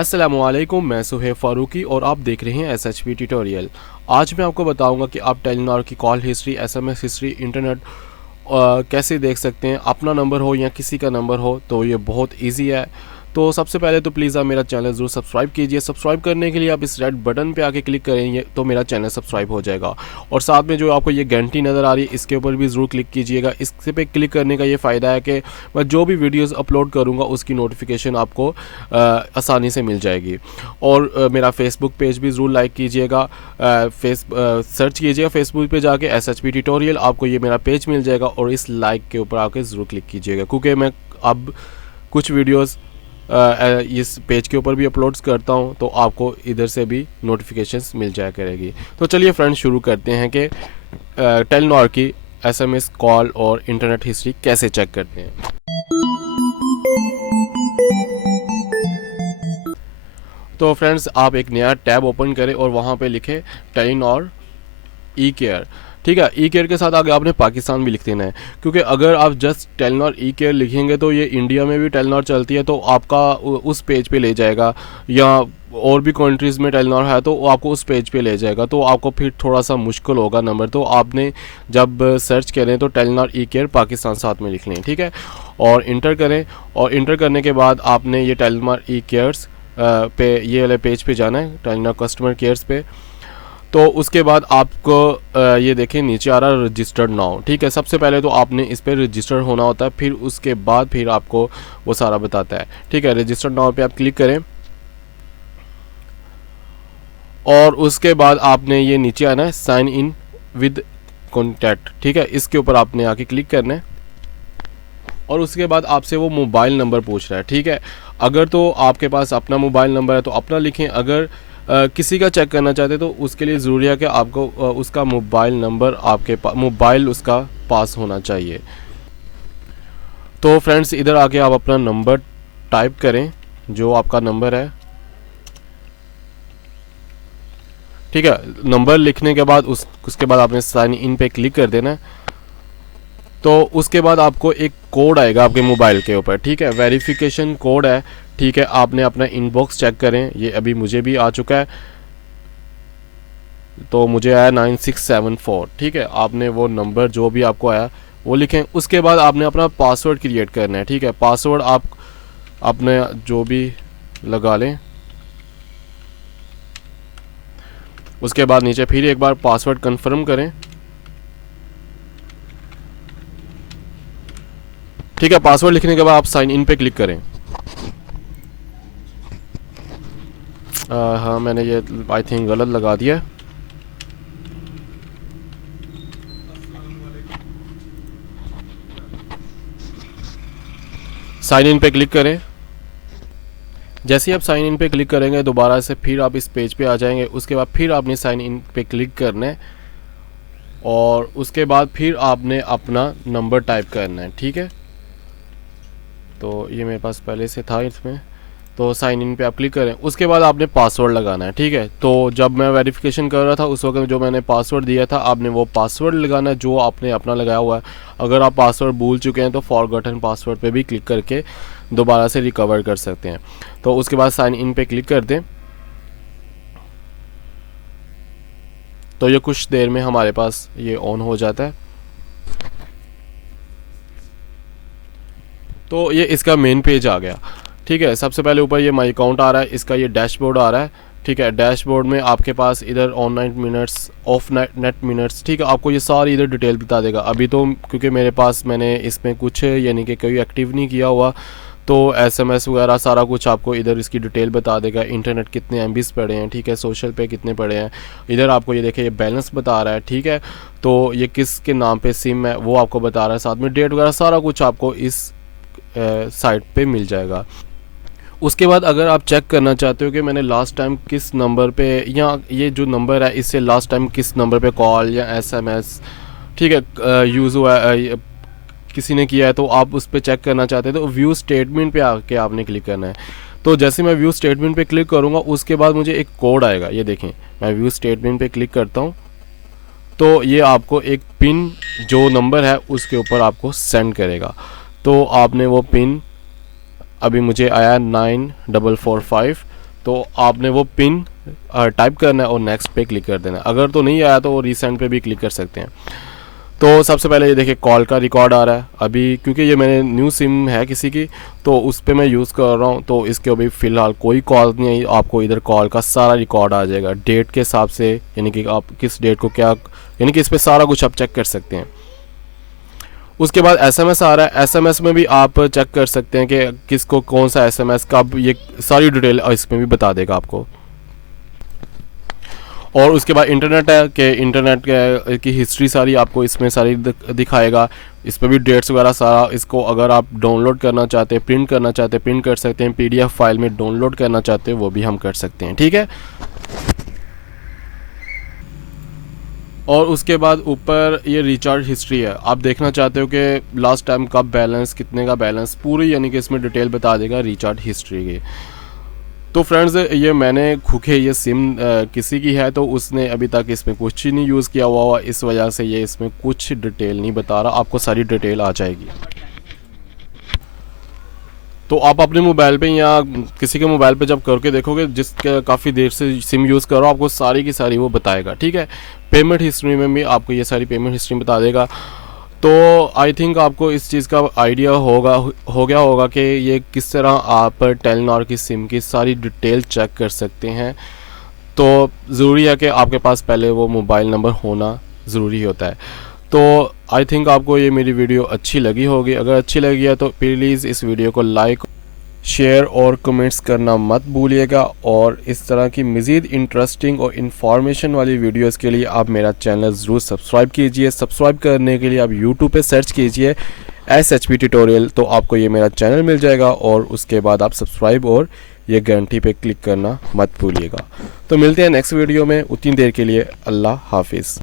अस्सलामुअलैकुम, मैं सुहेब फ़ारूकी और आप देख रहे हैं SHP ट्यूटोरियल। आज मैं आपको बताऊंगा कि आप टेलीनॉर की call history, SMS history, internet कैसे देख सकते हैं। अपना नंबर हो या किसी का नंबर हो तो ये बहुत इजी है। तो सबसे पहले तो प्लीज़ आप मेरा चैनल ज़रूर सब्सक्राइब कीजिए। सब्सक्राइब करने के लिए आप इस रेड बटन पे आके क्लिक करेंगे तो मेरा चैनल सब्सक्राइब हो जाएगा। और साथ में जो आपको ये घंटी नज़र आ रही है इसके ऊपर भी ज़रूर क्लिक कीजिएगा। इससे पे क्लिक करने का ये फ़ायदा है कि मैं जो भी वीडियोज़ अपलोड करूँगा उसकी नोटिफिकेशन आपको आसानी से मिल जाएगी। और मेरा फेसबुक पेज भी ज़रूर लाइक कीजिएगा। सर्च कीजिएगा फेसबुक पे जाके SHP ट्यूटोरियल, आपको ये मेरा पेज मिल जाएगा और इस लाइक के ऊपर आके ज़रूर क्लिक कीजिएगा, क्योंकि मैं अब कुछ वीडियोस इस पेज के ऊपर भी अपलोड्स करता हूं तो आपको इधर से भी नोटिफिकेशंस मिल जाया करेगी। तो चलिए फ्रेंड्स, शुरू करते हैं कि टेलीनॉर की SMS कॉल और इंटरनेट हिस्ट्री कैसे चेक करते हैं। तो फ्रेंड्स, आप एक नया टैब ओपन करें और वहाँ पे लिखें टेलीनॉर ई केयर। ठीक है, ई केयर के साथ आगे आपने पाकिस्तान भी लिख देना है, क्योंकि अगर आप जस्ट टेलीनॉर ई केयर लिखेंगे तो ये इंडिया में भी टेलीनॉर चलती है तो आपका उस पेज पे ले जाएगा, या और भी कंट्रीज़ में टेलीनॉर है तो वो आपको उस पेज पे ले जाएगा, तो आपको फिर थोड़ा सा मुश्किल होगा नंबर। तो आपने जब सर्च करें तो टेलीनॉर ई केयर पाकिस्तान साथ में लिख लें। ठीक है, और इंटर करें, और इंटर करने के बाद आपने ये टेलीनॉर ई केयर्स पे, ये वाले पेज पे जाना है, टेलीनॉर कस्टमर केयर्स पे। तो उसके बाद आपको ये देखें नीचे आ रहा है रजिस्टर्ड नाउ। ठीक है, सबसे पहले तो आपने इस पर रजिस्टर होना होता है, फिर उसके बाद फिर आपको वो सारा बताता है। ठीक है, रजिस्टर्ड नाउ पे आप क्लिक करें और उसके बाद आपने ये नीचे आना है साइन इन विद कॉन्टैक्ट। ठीक है, इसके ऊपर आपने आके क्लिक करना है और उसके बाद आपसे वो मोबाइल नंबर पूछ रहा है। ठीक है, अगर तो आपके पास अपना मोबाइल नंबर है तो अपना लिखें, अगर किसी का चेक करना चाहते तो उसके लिए ज़रूरी है कि आपको उसका मोबाइल नंबर आपके मोबाइल उसका पास होना चाहिए। तो फ्रेंड्स, इधर आके आप अपना नंबर टाइप करें जो आपका नंबर है। ठीक है, नंबर लिखने के बाद उसके बाद आपने साइन इन पे क्लिक कर देना है। तो उसके बाद आपको एक कोड आएगा आपके मोबाइल के ऊपर। ठीक है, वेरिफिकेशन कोड है। ठीक है, आपने अपना इनबॉक्स चेक करें, ये अभी मुझे भी आ चुका है, तो मुझे आया 9674। ठीक है, आपने वो नंबर जो भी आपको आया वो लिखें। उसके बाद आपने अपना पासवर्ड क्रिएट करना है। ठीक है, पासवर्ड आप अपने जो भी लगा लें। उसके बाद नीचे फिर एक बार पासवर्ड कंफर्म करें। ठीक है, पासवर्ड लिखने के बाद आप साइन इन पे क्लिक करें। हाँ, मैंने ये आई थिंक गलत लगा दिया। साइन इन पे क्लिक करें। जैसे ही आप साइन इन पे क्लिक करेंगे दोबारा से फिर आप इस पेज पे आ जाएंगे। उसके बाद फिर आपने साइन इन पे क्लिक करना है और उसके बाद फिर आपने अपना नंबर टाइप करना है। ठीक है, तो ये मेरे पास पहले से था इसमें, तो साइन इन पे आप क्लिक करें। उसके बाद आपने पासवर्ड लगाना है। ठीक है, तो जब मैं वेरिफिकेशन कर रहा था उस वक्त जो मैंने पासवर्ड दिया था, आपने वो पासवर्ड लगाना है जो आपने अपना लगाया हुआ है। अगर आप पासवर्ड भूल चुके हैं तो फॉरगॉटन पासवर्ड पे भी क्लिक करके दोबारा से रिकवर कर सकते हैं। तो उसके बाद साइन इन पे क्लिक कर दें। तो ये कुछ देर में हमारे पास ये ऑन हो जाता है। तो ये इसका मेन पेज आ गया। ठीक है, सबसे पहले ऊपर ये माई अकाउंट आ रहा है, इसका ये डैशबोर्ड आ रहा है। ठीक है, डैशबोर्ड में आपके पास इधर online minutes, of net minutes, ठीक है, आपको ये सारी इधर डिटेल बता देगा। अभी तो क्योंकि मेरे पास मैंने इसमें कुछ यानी कि कोई एक्टिव नहीं किया हुआ, तो SMS वगैरह सारा कुछ आपको इधर इसकी डिटेल बता देगा। इंटरनेट कितने MBs पड़े हैं, ठीक है, सोशल पे कितने पड़े हैं, इधर आपको ये देखें ये बैलेंस बता रहा है। ठीक है, तो ये किसके नाम पे सिम है वो आपको बता रहा है, साथ में डेट वगैरह सारा कुछ आपको इस साइट पे मिल जाएगा। उसके बाद अगर आप चेक करना चाहते हो कि मैंने लास्ट टाइम किस नंबर पे, या ये जो नंबर है इससे लास्ट टाइम किस नंबर पे कॉल या SMS, ठीक है, यूज़ हुआ है, किसी ने किया है, तो आप उस पर चेक करना चाहते हैं तो व्यू स्टेटमेंट पे आके आपने क्लिक करना है। तो जैसे मैं व्यू स्टेटमेंट पे क्लिक करूँगा उसके बाद मुझे एक कोड आएगा, ये देखें, मैं व्यू स्टेटमेंट पे क्लिक करता हूँ तो ये आपको एक पिन जो नंबर है उसके ऊपर आपको सेंड करेगा। तो आपने वो पिन, अभी मुझे आया 9445, तो आपने वो पिन टाइप करना है और नेक्स्ट पे क्लिक कर देना है। अगर तो नहीं आया तो रीसेंड पे भी क्लिक कर सकते हैं। तो सबसे पहले ये देखिए कॉल का रिकॉर्ड आ रहा है अभी, क्योंकि ये मैंने न्यू सिम है किसी की, तो उस पर मैं यूज़ कर रहा हूँ, तो इसके अभी फ़िलहाल कोई कॉल नहीं आई। आपको इधर कॉल का सारा रिकॉर्ड आ जाएगा डेट के हिसाब से, यानी कि आप किस डेट को क्या, यानी कि इस पर सारा कुछ आप चेक कर सकते हैं। उसके बाद एसएमएस आ रहा है, एसएमएस में भी आप चेक कर सकते हैं कि किसको कौन सा एसएमएस कब, ये सारी डिटेल इसमें भी बता देगा आपको। और उसके बाद इंटरनेट है कि इंटरनेट की हिस्ट्री सारी आपको इसमें सारी दिखाएगा। इस पर भी डेट्स वगैरह सारा, इसको अगर आप डाउनलोड करना चाहते हैं, प्रिंट करना चाहते हैं, प्रिंट कर सकते हैं, पीडीएफ फाइल में डाउनलोड करना चाहते हैं वो भी हम कर सकते हैं, ठीक है। और उसके बाद ऊपर ये रिचार्ज हिस्ट्री है, आप देखना चाहते हो कि लास्ट टाइम कब बैलेंस, कितने का बैलेंस, पूरी यानी कि इसमें डिटेल बता देगा रिचार्ज हिस्ट्री की। तो फ्रेंड्स ये मैंने खुके ये सिम किसी की है, तो उसने अभी तक इसमें कुछ ही नहीं यूज़ किया हुआ, इस वजह से ये इसमें कुछ डिटेल नहीं बता रहा, आपको सारी डिटेल आ जाएगी। तो आप अपने मोबाइल पे या किसी के मोबाइल पे जब करके देखोगे, जिसके काफ़ी देर से सिम यूज़ करो, आपको सारी की सारी वो बताएगा, ठीक है। पेमेंट हिस्ट्री में भी आपको ये सारी पेमेंट हिस्ट्री बता देगा। तो आई थिंक आपको इस चीज़ का आइडिया हो गया होगा कि ये किस तरह आप टेलीनॉर की सिम की सारी डिटेल चेक कर सकते हैं। तो ज़रूरी है कि आपके पास पहले वो मोबाइल नंबर होना ज़रूरी होता है। तो आई थिंक आपको ये मेरी वीडियो अच्छी लगी होगी। अगर अच्छी लगी है तो प्लीज़ इस वीडियो को लाइक, शेयर और कमेंट्स करना मत भूलिएगा। और इस तरह की मज़ीद इंटरेस्टिंग और इन्फॉर्मेशन वाली वीडियोस के लिए आप मेरा चैनल ज़रूर सब्सक्राइब कीजिए। सब्सक्राइब करने के लिए आप यूट्यूब पे सर्च कीजिए SHP ट्यूटोरियल, तो आपको ये मेरा चैनल मिल जाएगा। और उसके बाद आप सब्सक्राइब और ये घंटी पे क्लिक करना मत भूलिएगा। तो मिलते हैं नेक्स्ट वीडियो में, उतनी देर के लिए अल्लाह हाफिज़।